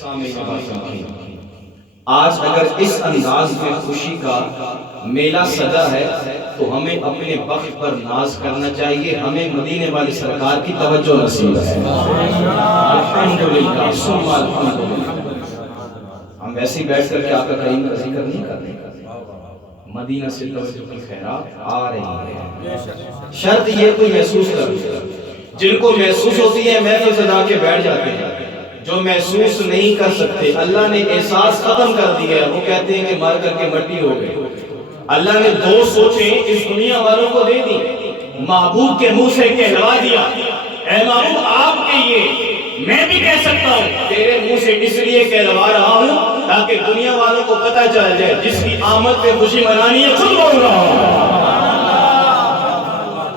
سامنے آج اگر اس انداز میں خوشی کا میلہ سجا ہے تو ہمیں اپنے بخت پر ناز کرنا چاہیے. ہمیں مدینے والی سرکار کی توجہ نصیب ہے. الحمدللہ ثم الحمدللہ. ہم ویسے ہی بیٹھ کر کے آقا کریم کا ذکر نہیں کرنے کا. مدینہ سے توجہ کی خیرات آ رہی ہے. شرط یہ کوئی محسوس کر, جن کو محسوس ہوتی ہے محفل سجا کے بیٹھ جاتے ہیں. جو محسوس نہیں کر سکتے اللہ نے احساس ختم کر دیا ہے, وہ کہتے ہیں کہ مر کر کے مٹی ہو گئے. اللہ نے دو سوچیں اس دنیا والوں کو دے دی, محبوب کے منہ سے کہلوا دیا اے محبوب آپ کہیے, میں بھی کہہ سکتا ہوں تیرے منہ سے اس لیے کہلوا رہا ہوں تاکہ دنیا والوں کو پتہ چل جائے جس کی آمد پہ خوشی منانی ہے خود بول رہا ہوں,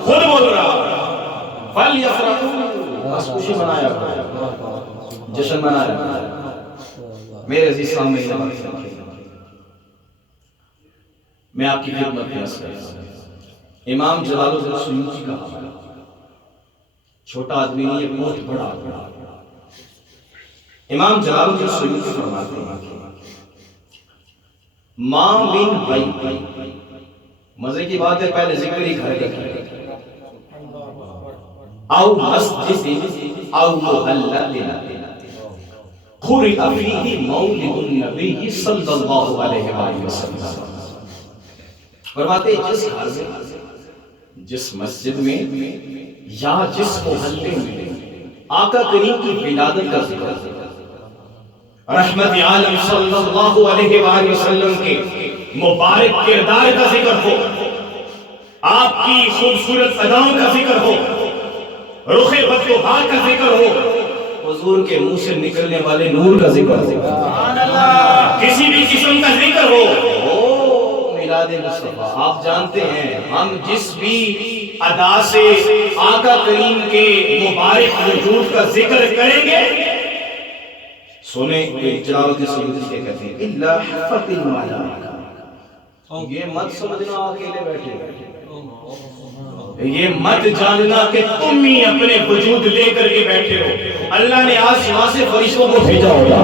خود بول رہا ہوں. فَلْيَفْرَحُوا, بس خوشی منایا کرو, جشن منایا. میرے عزیز سامنے میں آپ کی خدمت میں عرض کرتا ہوں, امام جلال الدین سیوطی کا حوالہ, چھوٹا آدمی نہیں یہ بہت بڑا آدمی. امام جلال الدین سیوطی فرماتے ہیں ماں من بھائی, مزے کی بات ہے پہلے ذکر ہی گھر کا او مسجد او محلہ قرئ فیہ مولد النبی صلی اللہ علیہ وآلہ وسلم. فرماتے جس گھر میں, جس مسجد میں یا جس محلے میں آقا کریم کی ولادت کا ذکر, رحمت عالم صلی اللہ علیہ وآلہ وسلم کے مبارک کردار کا ذکر ہو, آپ کی خوبصورت اداؤں کا ذکر ہو, رخ بدوحا کا ذکر ہو, حضور کے منہ سے نکلنے والے نور کا ذکر ہو, کسی بھی قسم کا ذکر ہو, میلاد مصطفیٰ. آپ جانتے ہیں ہم جس بھی ادا سے آقا کریم کے مبارک وجود کا ذکر کریں گے, سنیں جلال الدین سیوطی کے کہتے ہیں الا حفت الملائکہ, یہ مت سمجھنا اکیلے بیٹھے, یہ مت جاننا کہ تم ہی اپنے وجود لے کر کے بیٹھے ہو. اللہ نے آسمان سے فرشتوں کو بھیجا ہوگا,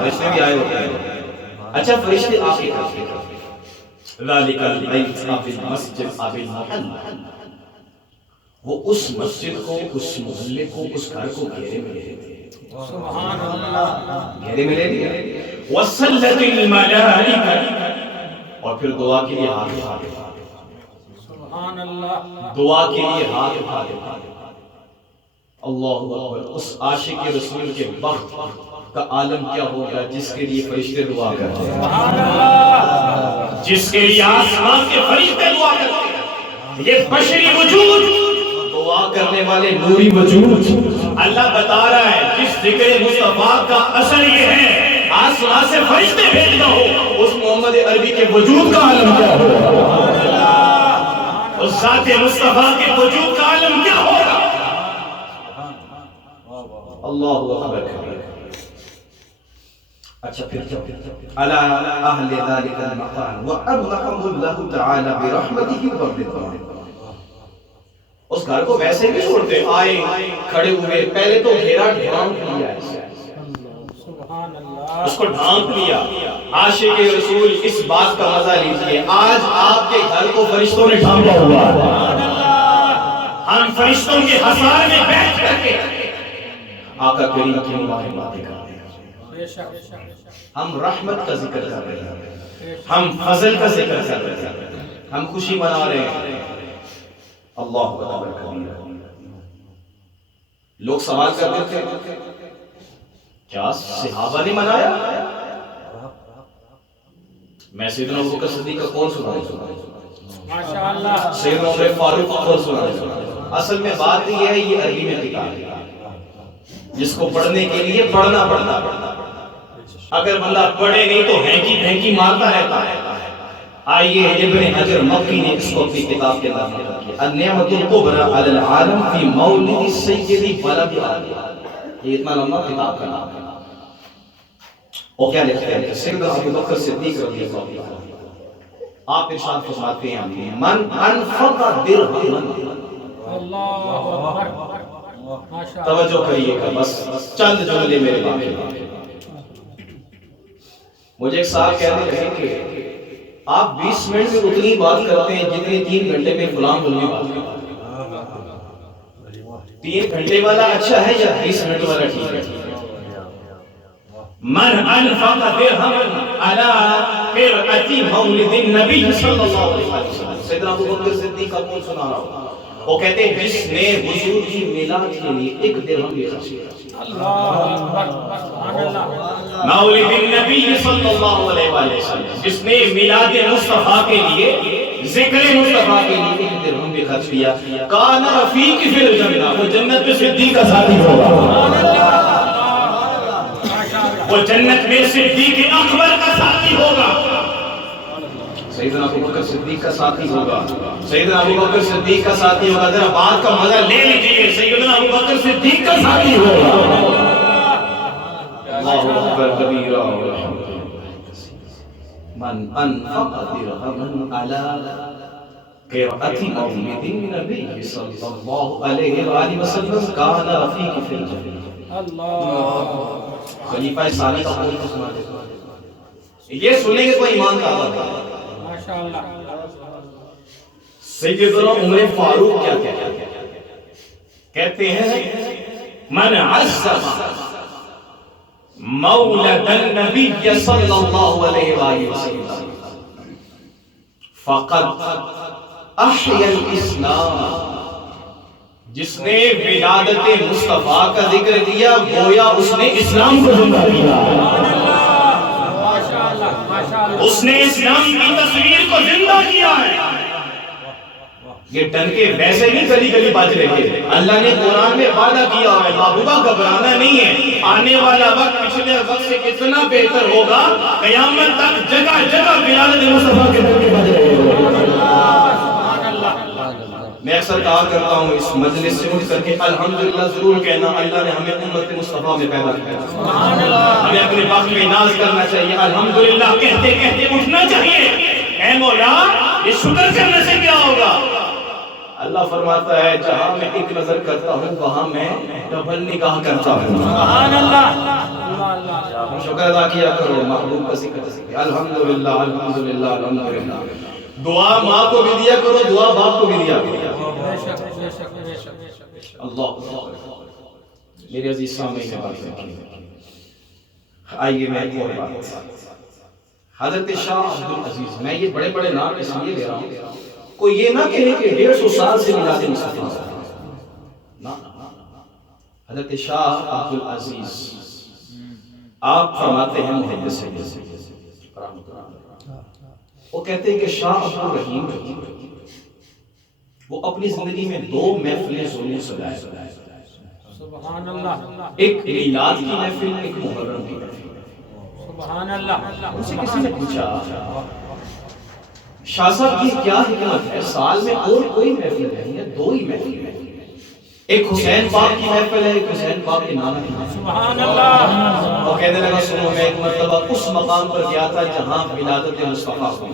فرشتے بھی آئے ہوتے ہیں. اچھا فرشتے آپ کے کرتے ہیں ذالک البیت آب المسجد آب المحل, وہ اس مسجد کو, اس محلے کو, اس گھر کو گھیرے میں لے لیتے ہیں. سبحان اللہ, گھیرے میں لے لیتے. وصلت الملائکہ, اور پھر دعا کے لیے ہاتھ اٹھاتے, سبحان اللہ, دعا کے لیے ہاتھ اٹھاتے. اللہ اکبر. اس عاشق رسول کے بخت کا عالم کیا ہوگا جس کے لیے فرشتے دعا کرتے ہیں, سبحان اللہ, جس کے لیے آسمان کے فرشتے دعا کرتے ہیں. یہ بشری وجود, دعا کرنے والے نوری وجود. اللہ بتا رہا ہے جس ذکر مصطفیٰ کا اثر یہ ہے آسمان سے فرشتے بھیجنا ہو, اس محمد عربی کے وجود کا عالم کیا ہوگا, اس ذات مصطفیٰ کے وجود کا عالم کیا ہوگا. اللہ اکبر. اچھا پھر الا اہل ذلک المکان وابلغهم اللہ تعالی برحمتہ وبفضلہ. اس گھر کو ویسے بھی چھوڑتے, آئے کھڑے ہوئے, پہلے تو گھیرا ڈھانپ لیا, اس کو ڈھانپ لیا. عاشق رسول اس بات کا مزہ لیجئے, آج آپ کے گھر کو فرشتوں نے ڈھانپا ہوا ہے. ہم فرشتوں کے حصار میں بیٹھ کر کے آقا کریم کی مبارک باتیں کرتے ہیں, ہم رحمت کا ذکر کر رہے ہیں, ہم فضل کا ذکر کر رہے ہیں, ہم خوشی منا رہے ہیں. اللہ اکبر. لوگ سوال کرتے تھے کیا صحابہ نے منایا؟ میں سیدنا ابوبکر صدیق کا کون سنا, ماشاءاللہ, سیدنا عمر فاروق کا کون سنا. اصل میں بات یہ ہے, یہ عربی میں کتاب ہے جس کو پڑھنے کے لیے پڑھنا پڑتا. اگر بندہ پڑھے نہیں تو ہینکی بھینکی مارتا رہتا ہے. آئیے ابن حجر مکی نے اس کو اپنی کتاب کے نام کیا النعمۃ الکبریٰ علی العالم فی مولد سید ولد آدم. یہ اتنا لمبا کتاب کا نام ہے. وہ کیا لکھتے ہیں, سیدنا ابوبکر صدیق رضی اللہ عنہ آپ ارشاد فرماتے ہیں من انفق درہما, اللہ اکبر, توجہ کریے گا، بس چند جملے میرے باقی۔ مجھے ایک صاحب کہتے رہے کہ آپ 20 منٹ میں اتنی بات کرتے ہیں جتنی 3 گھنٹے میں فلاں بولنے بات کرتے ہیں۔ 3 گھنٹے والا اچھا ہے یا 20 منٹ والا ٹھیک ہے؟ من انفق درہما علی قرأۃ مولد النبی صلی اللہ علیہ وسلم، سیدنا ابو بکر صدیق کا قول سنا رہا ہوں، وہ کہتے ہیں جس نے حضور کی میلاد کے لیے 1 درہم بھی خرچ کیا، مولد النبی صلی اللہ علیہ وسلم، جس نے میلاد مصطفیٰ کے لیے، ذکر مصطفیٰ کے لیے 1 درہم بھی خرچ کیا، کان رفیق فی الجنہ، وہ جنت میں صدیق کا ساتھی ہوگا، وہ جنت میں صدیق اکبر کا ساتھی ہوگا، سیدنا ابو بکر صدیق کا ساتھی ہوگا، سیدنا ابو بکر صدیق کا ساتھی ہوگا۔ ذرا بات کا مزہ لے لیجئے، سیدنا ابو بکر صدیق کا ساتھی ہوگا۔ اللہ اکبر کبیرہ، من انفق درہما علی قرأۃ مولد النبی صلی اللہ علیہ وآلہ وسلم کان رفیق فی الجنہ۔ خلیفہ ثانی کا قول سنا دیتا، یہ سنیں گے کوئی ایمان کا آدھا۔ سیدنا عمر فاروق کیا کہتے ہیں، من عظم مولد النبی صلی اللہ علیہ وآلہ وسلم فقد احیا الاسلام، جس نے ولادت مصطفیٰ کا ذکر کیا گویا اس نے اسلام کو زندہ کیا، اس نے اسلام کی تصویر کو زندہ کیا ہے۔ یہ ٹنکے ویسے نہیں گلی گلی بج رہے ہیں، اللہ نے قرآن میں وعدہ کیا ہے، محبوبہ گھبرانا نہیں ہے، آنے والا وقت پچھلے وقت سے کتنا بہتر ہوگا، قیامت تک جگہ جگہ ولادت مصطفیٰ کے ٹنکے بج رہے ہیں۔ میں اکثر کہا کرتا ہوں اس مجلس سے اٹھ کر کے الحمدللہ ضرور کہنا، اللہ نے ہمیں امت مصطفیٰ میں پیدا کیا، ہمیں اپنے وقت میں ناز کرنا چاہیے، الحمدللہ کہتے کہتے اٹھنا چاہیے، اے مولا یہ شکر کرنے سے کیا ہوگا؟ اللہ فرماتا ہے جہاں میں ایک نظر کرتا ہوں وہاں میں ڈبل نگاہ کرتا ہوں۔ سبحان اللہ، شکر ادا کیا کرو، محبوب کا ذکر، الحمدللہ الحمدللہ الحمدللہ۔ دعا ماں کو بھی دیا کرو، دعا باپ کو بھی دیا کرو۔ اللہ میرے عزیز سامعین نے بات کی، آئیے میں ایک اور بات، حضرت شاہ عبدالعزیز، میں یہ بڑے بڑے نام اس لیے لے رہا ہوں، کوئی یہ نہ کہے کہ 150 سال سے میلاد مصطفیٰ، حضرت شاہ عبدالعزیز آپ فرماتے ہیں محدث ہیں، وہ کہتے ہیں کہ شاہ عبدالرحیم وہ اپنی زندگی میں 2 محفلیں ضرور سجائے، ایک میلاد کی محفل، ایک محرم کی محفل۔ ان سے کسی نے پوچھا شاہ صاحب کی کیا حکمت ہے، سال میں اور کوئی محفل نہیں ہے، 2 ہی محفل ہیں، ایک حسین پاک کی محفل ہے، ایک حسین پاک کے نانا کی محفل۔ وہ کہنے لگا سنو، میں ایک مرتبہ اس مقام پر گیا تھا جہاں ولادت مصطفیٰ ہوئی،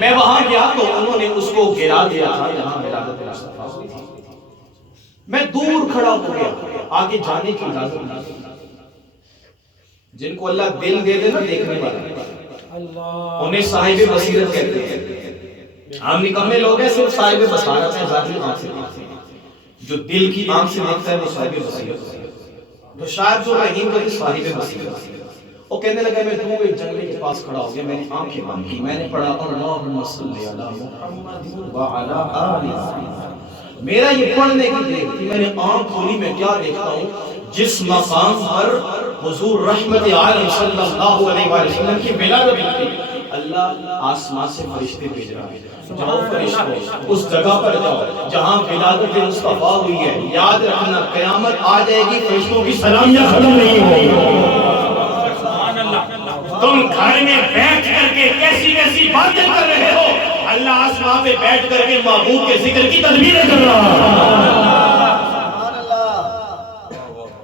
میں وہاں گیا تو انہوں نے اس کو گرا دیا تھا جہاں ولادت مصطفیٰ ہوئی تھی، میں دور کھڑا ہو گیا، آگے جانے کی اجازت نہیں۔ جن کو اللہ دل دے دے نا دیکھنے والا، انہیں صاحب بصیرت کہتے ہیں۔ ہم نکمے لوگ ہیں صرف صاحب بصیرت سے ظاہری آنکھ سے دیکھتے ہیں، جو دل کی آنکھ سے دیکھتا ہے وہ صاحب بصیرت ہے۔ تو شاید جو رحیم کا صاحب بصیرت، وہ کہنے لگا میں دور ایک جنگلے کے پاس کھڑا ہو گیا، میں نے آنکھیں بند کی، میں نے پڑھا اللہم صلی علی محمد وعلی آل محمد۔ میرا یہ پڑھنے کی دیر تھی، میں نے آنکھ کھولی، میں کیا دیکھتا ہوں، جس مقام پر حضور رحمت عالم صلی اللہ علیہ وسلم کی ولادت ہوئی، اللہ آسمان سے فرشتے بھیج رہا ہے، جاؤ فرشتوں اس جگہ پر جاؤ جہاں ولادت مصطفیٰ ہوئی ہے، یاد رکھنا قیامت آ جائے گی، فرشتوں کی سلامیاں ختم نہیں ہوگی۔ تم گھر میں بیٹھ کر کے کیسی کیسی باتیں کر رہے ہو، اللہ آسمان میں بیٹھ کر کے محبوب کے ذکر کی تدبیریں کر رہا ہے۔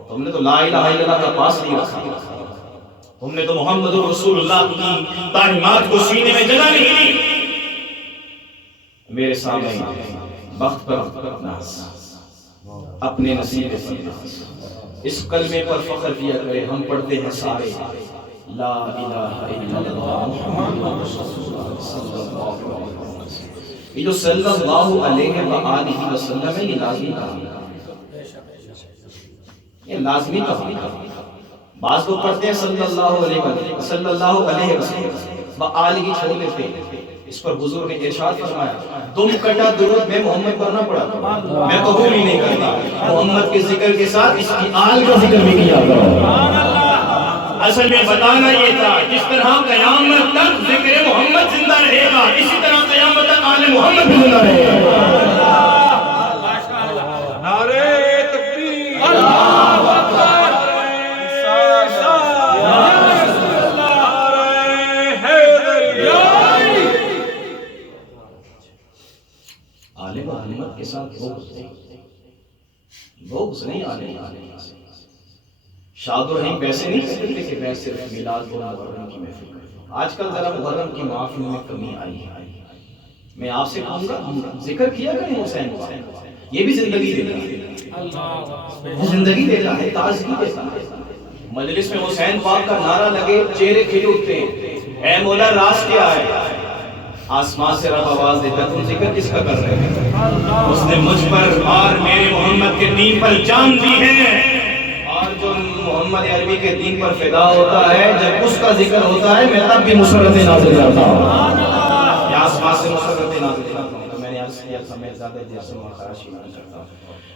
تم نے تو لا الہ الا اللہ کا پاس نہیں رکھا، تم نے تو محمد رسول اللہ کی تعلیمات کو سینے میں جگہ نہیں دی۔ میرے سامنے وقت پر ناز، اپنے نصیب پر اس کلمے پر فخر کیا کرے. ہم پڑھتے ہیں سارے لا الہ الا اللہ محمد رسول اللہ صلی اللہ علیہ وسلم. یہ جو صلی اللہ علیہ وآلہ وسلم ہے، یہ لازمی کام ہے، یہ لازمی کام ہے. بعض لوگ پڑھتے ہیں صلی اللہ علیہ وسلم، صلی اللہ علیہ وسلم وآلہ چھوڑ دیتے ہیں. اس پر حضور نے ارشاد فرمایا تم کٹا درود میں محمد پر نہ پڑھا، میں قبول ہی نہیں کرتا. محمد کے ذکر کے ساتھ اس کی آل کا ذکر بھی کیا کرو. اصل میں بتانا یہ تھا جس طرح قیامت تک ذکر محمد زندہ رہے گا، اسی طرح قیامت تک آل محمد بھی زندہ رہے گا. نعرہ تکبیر، اللہ اکبر، آل محمد کے ساتھ بغض نہیں. آل شاد و رحیم پیسے نہیں سکتے کہ میں صرف میلاد و محرم کی محفل کروں. آج کل ذرا محرم کی محفل میں کمی آئی ہے. میں آپ سے کہوں گا ذکر کیا کریں حسین کا، یہ بھی زندگی دیتا ہے، زندگی دیتا ہے، تازگی دیتا ہے. مجلس میں حسین پاک کا نعرہ لگے چہرے کھل اٹھتے ہیں. اے مولا راز کیا ہے؟ آسمان سے رب آواز دیتا ہے تم ذکر کس کا کر رہے ہیں؟ اس نے مجھ پر اور میرے محمد کے دین پر جان دی ہے. اور جو محمد عربی کے دین پر فدا ہوتا ہے، جب اس کا ذکر ہوتا ہے میں تب بھی مسرت نازل کرتا ہوں. یا آسمان سے مسرت نازل کرتا ہوں. تو میں نے عرض کیا تھا میں زیادہ دیر سے مخارشی نہیں کرتا.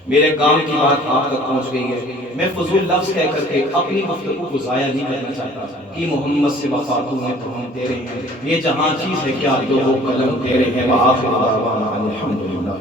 میرے کام کی بات آپ تک پہنچ گئی ہے. میں فضول لفظ کہہ کر کے اپنی گفتگو کو ضائع نہیں کرنا چاہتا کہ محمد سے وفاتوں میں تو ہم تیرے ہیں. یہ جہاں چیز ہے کیا جو وہ قلم تیرے ہیں. وآخر دعوانا الحمدللہ.